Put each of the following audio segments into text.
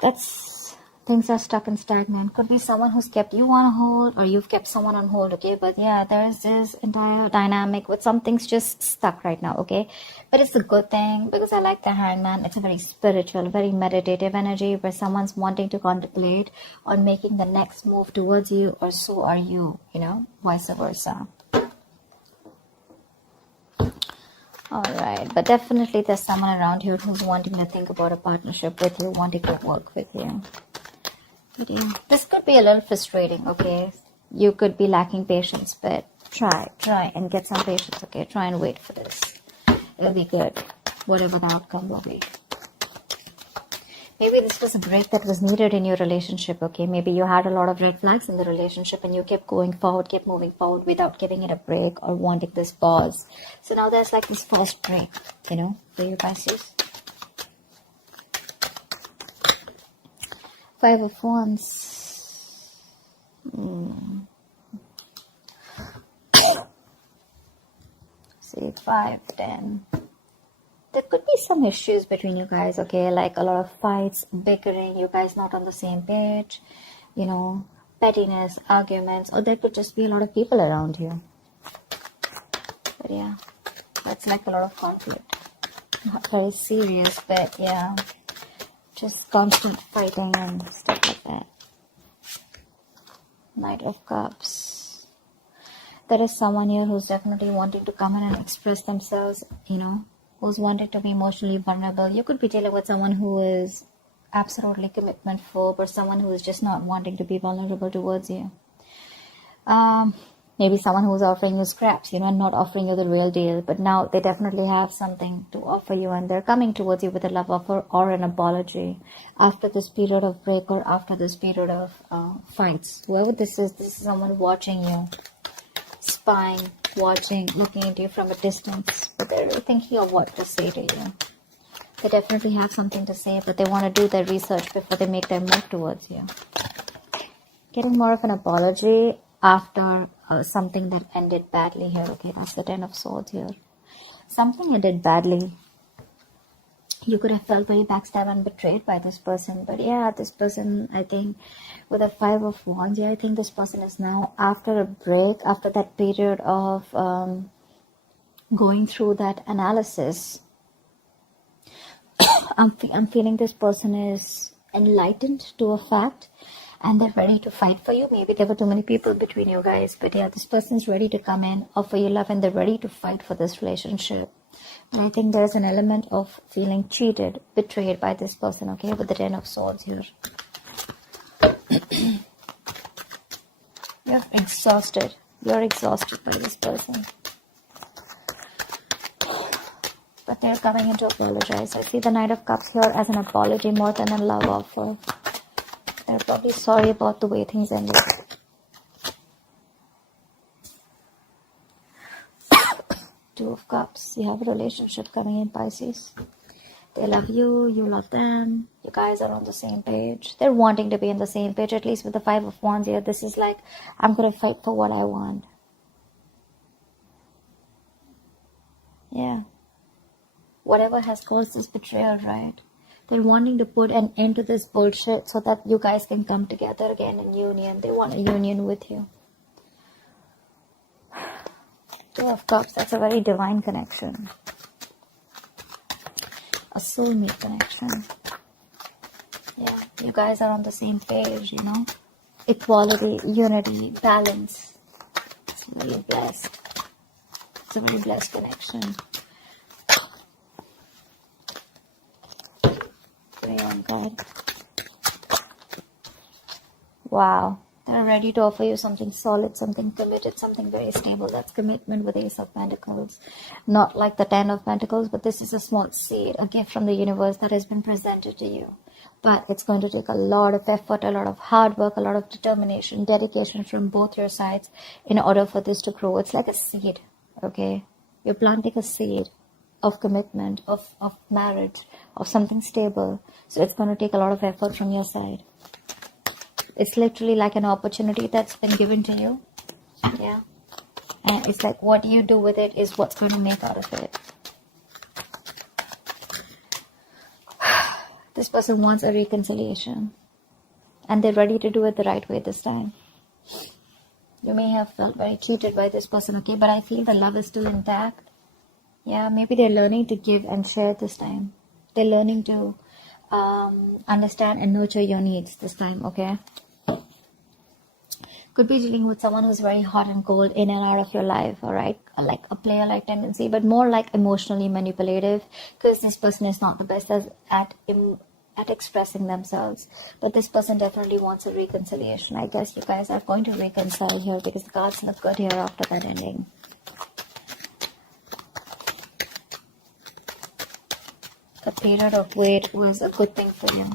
That's things are stuck and stagnant. Could be someone who's kept you on hold, or you've kept someone on hold, okay? But yeah, there's this entire dynamic with something's just stuck right now, okay? But it's a good thing because I like the Hangman. It's a very spiritual, very meditative energy where someone's wanting to contemplate on making the next move towards you, or so are you, vice versa. Alright, but definitely there's someone around here who's wanting to think about a partnership with you, wanting to work with you. But yeah, this could be a little frustrating, okay? You could be lacking patience, but try and get some patience, okay? Try and wait for this. It'll be good, whatever the outcome will be. Maybe this was a break that was needed in your relationship, okay? Maybe you had a lot of red flags in the relationship and you kept going forward, kept moving forward without giving it a break or wanting this pause. So now there's like this forced break, for you Pisces. 5 of Wands. See, 5, 10. There could be some issues between you guys, okay? Like a lot of fights, bickering, you guys not on the same page, pettiness, arguments, or there could just be a lot of people around you. But yeah, that's like a lot of conflict. Not very serious, but yeah, just constant fighting and stuff like that. Knight of Cups. There is someone here who's definitely wanting to come in and express themselves, who's wanted to be emotionally vulnerable. You could be dealing with someone who is absolutely commitment phobe, or someone who is just not wanting to be vulnerable towards you. Maybe someone who's offering you scraps, and not offering you the real deal. But now they definitely have something to offer you, and they're coming towards you with a love offer or an apology after this period of break or after this period of fights. Whoever this is someone watching you, spying, watching, looking at you from a distance, but they're really thinking of what to say to you. They definitely have something to say, but they want to do their research before they make their move towards you. Getting more of an apology after something that ended badly here, okay? That's the 10 of Swords here. Something ended badly. You could have felt very backstabbed and betrayed by this person. But yeah, this person, I think, with a 5 of Wands, I think this person is now, after a break, after that period of going through that analysis, I'm feeling this person is enlightened to a fact, and they're ready to fight for you. Maybe there were too many people between you guys, but yeah, this person's ready to come in, offer you love, and they're ready to fight for this relationship. And I think there's an element of feeling cheated, betrayed by this person, okay, with the 10 of Swords here. You're exhausted. You're exhausted by this person. But they're coming in to apologize. I see the Knight of Cups here as an apology more than a love offer. They're probably sorry about the way things ended. Two of Cups. You have a relationship coming in, Pisces. They love you, you love them. You guys are on the same page. They're wanting to be on the same page, at least with the 5 of Wands here. This is like, I'm going to fight for what I want. Yeah. Whatever has caused this betrayal, right? They're wanting to put an end to this bullshit so that you guys can come together again in union. They want a union with you. 2 of Cups, that's a very divine connection. A soulmate connection. Yeah, you guys are on the same page, Equality, unity, balance. It's really blessed. It's a very blessed connection. Pray on God. Wow. They're ready to offer you something solid, something committed, something very stable. That's commitment with Ace of Pentacles. Not like the 10 of Pentacles, but this is a small seed, a gift from the universe that has been presented to you. But it's going to take a lot of effort, a lot of hard work, a lot of determination, dedication from both your sides in order for this to grow. It's like a seed, okay? You're planting a seed of commitment, of marriage, of something stable. So it's going to take a lot of effort from your side. It's literally like an opportunity that's been given to you. Yeah. And it's like what you do with it is what's going to make out of it. This person wants a reconciliation, and they're ready to do it the right way this time. You may have felt very cheated by this person, okay, but I feel the love is still intact. Yeah, maybe they're learning to give and share this time. They're learning to understand and nurture your needs this time, okay? Could be dealing with someone who's very hot and cold in and out of your life, all right? Like a player-like tendency, but more like emotionally manipulative, because this person is not the best at expressing themselves. But this person definitely wants a reconciliation. I guess you guys are going to reconcile here because the cards look good here after that ending. The period of wait was a good thing for you.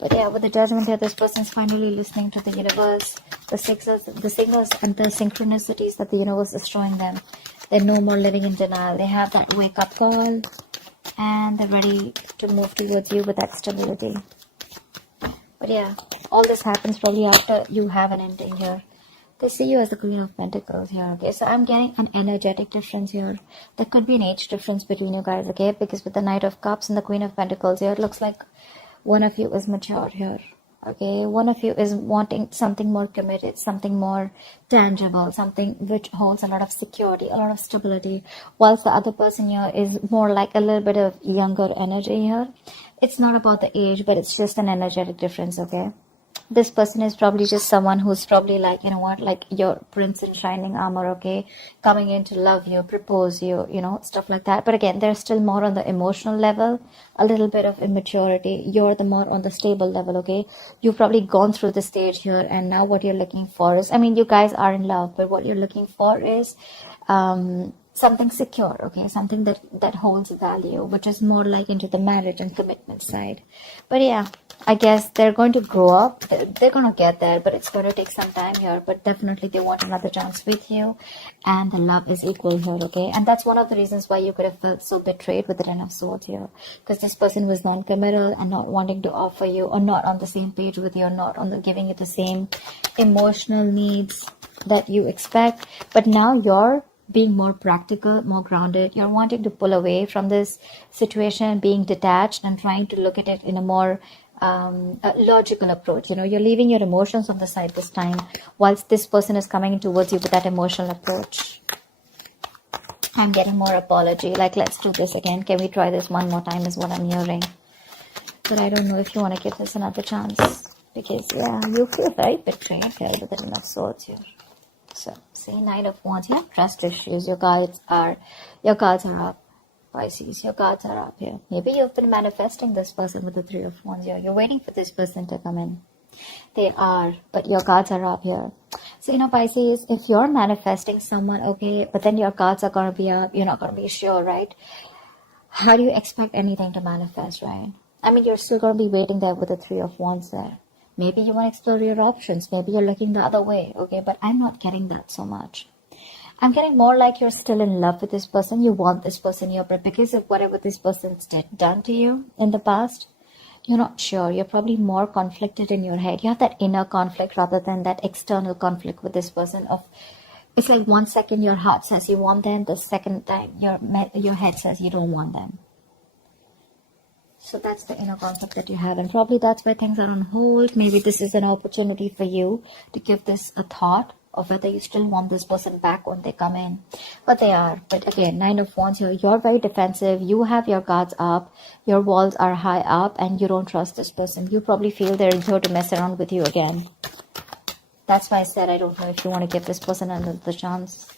But yeah, with the judgment here, this person's finally listening to the universe, the signals and the synchronicities that the universe is showing them. They're no more living in denial. They have that wake-up call, and they're ready to move towards you with that stability. But yeah, all this happens probably after you have an ending here. They see you as the Queen of Pentacles here, okay? So I'm getting an energetic difference here. There could be an age difference between you guys, okay? Because with the Knight of Cups and the Queen of Pentacles here, it looks like one of you is mature here, okay? One of you is wanting something more committed, something more tangible, something which holds a lot of security, a lot of stability, whilst the other person here is more like a little bit of younger energy here. It's not about the age, but it's just an energetic difference, okay? This person is probably just someone who's probably like, you know what, like your prince in shining armor, okay? Coming in to love you, propose you, you know, stuff like that. But again, they're still more on the emotional level, a little bit of immaturity. You're the more on the stable level, okay? You've probably gone through the stage here, and now what you're looking for is, I mean, you guys are in love, but what you're looking for is something secure, okay? Something that holds value, which is more like into the marriage and commitment side. But yeah, I guess they're going to grow up. They're going to get there, but it's going to take some time here. But definitely they want another chance with you, and the love is equal here, okay? And that's one of the reasons why you could have felt so betrayed with the Ten of Swords here, because this person was non-committal and not wanting to offer you, or not on the same page with you, or not on the giving you the same emotional needs that you expect. But now you're being more practical, more grounded. You're wanting to pull away from this situation, being detached and trying to look at it in a more logical approach. You know, you're leaving your emotions on the side this time, whilst this person is coming towards you with that emotional approach. I'm getting more apology, like, let's do this again. Can we try this one more time is what I'm hearing. But I don't know if you want to give this another chance, because yeah, you feel very betrayed here with the Ten of Swords here. So, see, Knight of Wands, you have trust issues. Your cards are up. Pisces, your cards are up here. Maybe you've been manifesting this person with the Three of Wands here. You're waiting for this person to come in. They are, but your cards are up here. So, you know, Pisces, if you're manifesting someone, okay, but then your cards are going to be up, you're not going to be sure, right? How do you expect anything to manifest, right? I mean, you're still going to be waiting there with the Three of Wands there. Maybe you want to explore your options. Maybe you're looking the other way, okay? But I'm not getting that so much. I'm getting more like you're still in love with this person. You want this person here, but because of whatever this person's done to you in the past, you're not sure. You're probably more conflicted in your head. You have that inner conflict rather than that external conflict with this person. It's like 1 second your heart says you want them, the second time your head says you don't want them. So that's the inner conflict that you have, and probably that's why things are on hold. Maybe this is an opportunity for you to give this a thought of whether you still want this person back when they come in. But they are. But again, Nine of Wands here, you're very defensive. You have your guards up. Your walls are high up, and you don't trust this person. You probably feel they're here to mess around with you again. That's why I said I don't know if you want to give this person another chance.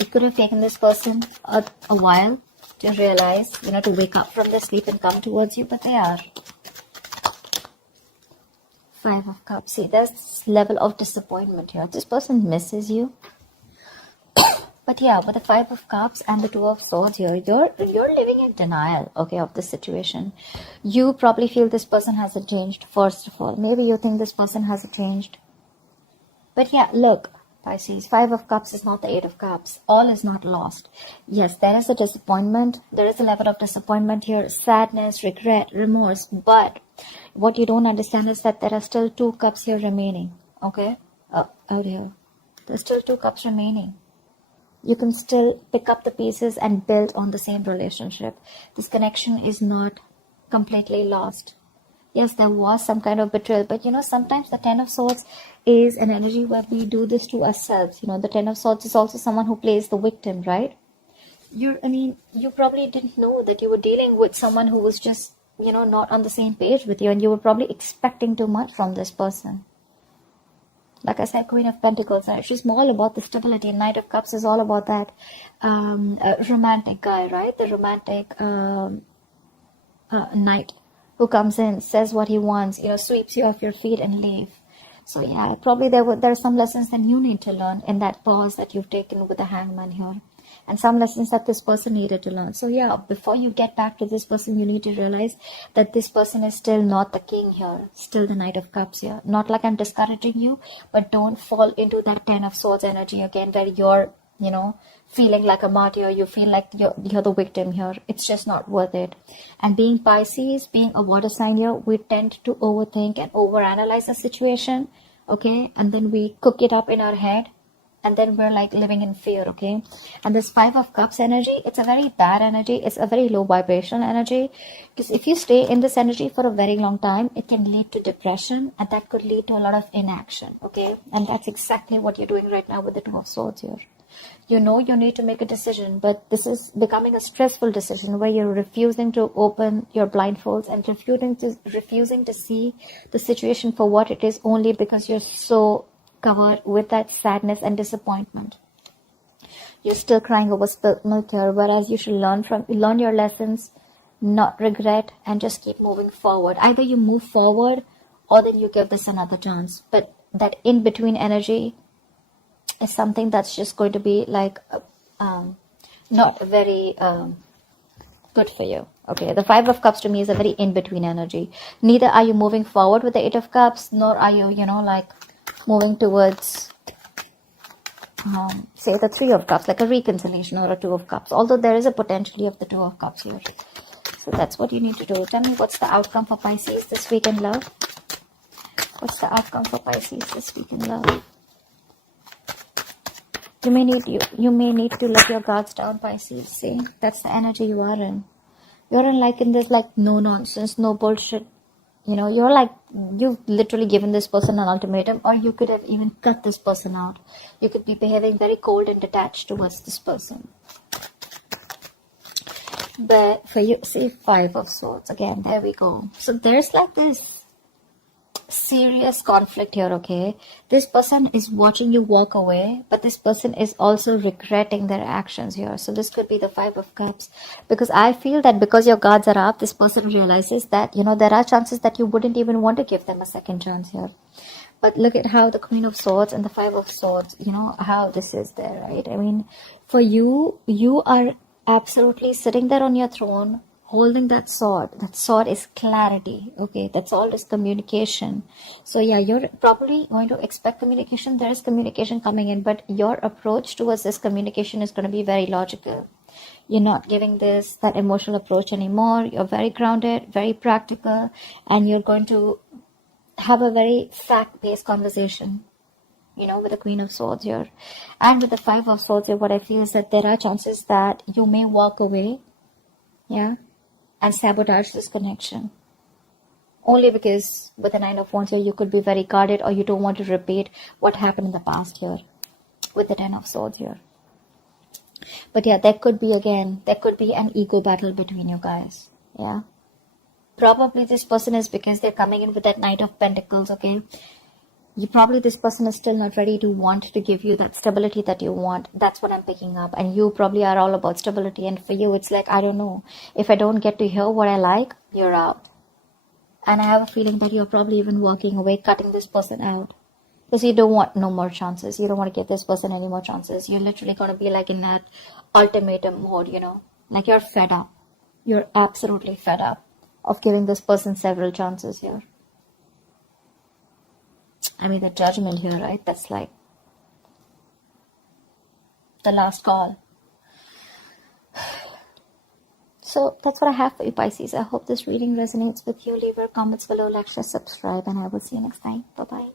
It could have taken this person a while to realize, you know, to wake up from their sleep and come towards you, but they are. Five of Cups. See, there's this level of disappointment here. This person misses you. But yeah, with the Five of Cups and the Two of Swords here, you're living in denial, okay, of this situation. You probably feel this person hasn't changed, first of all. Maybe you think this person hasn't changed. But yeah, look, Pisces, Five of Cups is not the Eight of Cups. All is not lost. Yes, there is a disappointment. There is a level of disappointment here. Sadness, regret, remorse. But what you don't understand is that there are still 2 cups here remaining. Okay? Out here. There's still 2 cups remaining. you can still pick up the pieces and build on the same relationship. This connection is not completely lost. Yes, there was some kind of betrayal, but sometimes the Ten of Swords is an energy where we do this to ourselves. The Ten of Swords is also someone who plays the victim, right? You probably didn't know that you were dealing with someone who was just, not on the same page with you, and you were probably expecting too much from this person. Like I said, Queen of Pentacles, she's all about the stability. Knight of Cups is all about that romantic guy, right? The romantic knight who comes in, says what he wants, sweeps you off your feet and leave. So yeah, probably there are some lessons that you need to learn in that pause that you've taken with the Hangman here. And some lessons that this person needed to learn. So yeah, before you get back to this person, you need to realize that this person is still not the king here, still the Knight of Cups here. Not like I'm discouraging you, but don't fall into that Ten of Swords energy again, where you're, feeling like a martyr, you feel like you're the victim here. It's just not worth it. And being Pisces, being a water sign here, we tend to overthink and overanalyze the situation, okay? And then we cook it up in our head, and then we're like living in fear, okay? And this Five of Cups energy, it's a very bad energy. It's a very low vibration energy, because if you stay in this energy for a very long time, it can lead to depression, and that could lead to a lot of inaction, okay? And that's exactly what you're doing right now with the Two of Swords here. You need to make a decision, but this is becoming a stressful decision where you're refusing to open your blindfolds and refusing to see the situation for what it is, only because you're so covered with that sadness and disappointment. You're still crying over spilt milk here, whereas you should learn your lessons, not regret, and just keep moving forward. Either you move forward or then you give this another chance. But that in-between energy is something that's just going to be like not very good for you. Okay, the Five of Cups to me is a very in-between energy. Neither are you moving forward with the Eight of Cups, nor are you, like moving towards, say, the Three of Cups, like a reconciliation or a Two of Cups. Although there is a potentially of the Two of Cups here. So that's what you need to do. Tell me what's the outcome for Pisces this week in love. What's the outcome for Pisces this week in love? You may need to let your guards down, Pisces. See, that's the energy you are in. You're in this no nonsense, no bullshit. You're like, you've literally given this person an ultimatum, or you could have even cut this person out. You could be behaving very cold and detached towards this person. But for you, see, Five of Swords again. There we go. So there's like this serious conflict here, okay? This person is watching you walk away, but this person is also regretting their actions here. So this could be the Five of Cups, because I feel that because your guards are up, this person realizes that, there are chances that you wouldn't even want to give them a second chance here. But look at how the Queen of Swords and the Five of Swords, how this is there, right? I mean, for you, you are absolutely sitting there on your throne, holding that sword. That sword is clarity, okay? That sword is communication. So yeah, you're probably going to expect communication. There is communication coming in, but your approach towards this communication is going to be very logical. You're not giving that emotional approach anymore. You're very grounded, very practical, and you're going to have a very fact-based conversation, with the Queen of Swords here. And with the Five of Swords here, what I feel is that there are chances that you may walk away, yeah, and sabotage this connection. Only because with the Nine of Wands here, you could be very guarded, or you don't want to repeat what happened in the past here with the Ten of Swords here. But yeah, there could be an ego battle between you guys. Yeah. Probably this person is, because they're coming in with that Knight of Pentacles, okay? This person is still not ready to want to give you that stability that you want. That's what I'm picking up. And you probably are all about stability. And for you, it's like, I don't know. If I don't get to hear what I like, you're out. And I have a feeling that you're probably even walking away, cutting this person out. Because you don't want no more chances. You don't want to give this person any more chances. You're literally going to be like in that ultimatum mode, Like you're fed up. You're absolutely fed up of giving this person several chances here. I mean, the Judgment here, right? That's like the last call. So that's what I have for you, Pisces. I hope this reading resonates with you. Leave your comments below, like, share, subscribe, and I will see you next time. Bye-bye.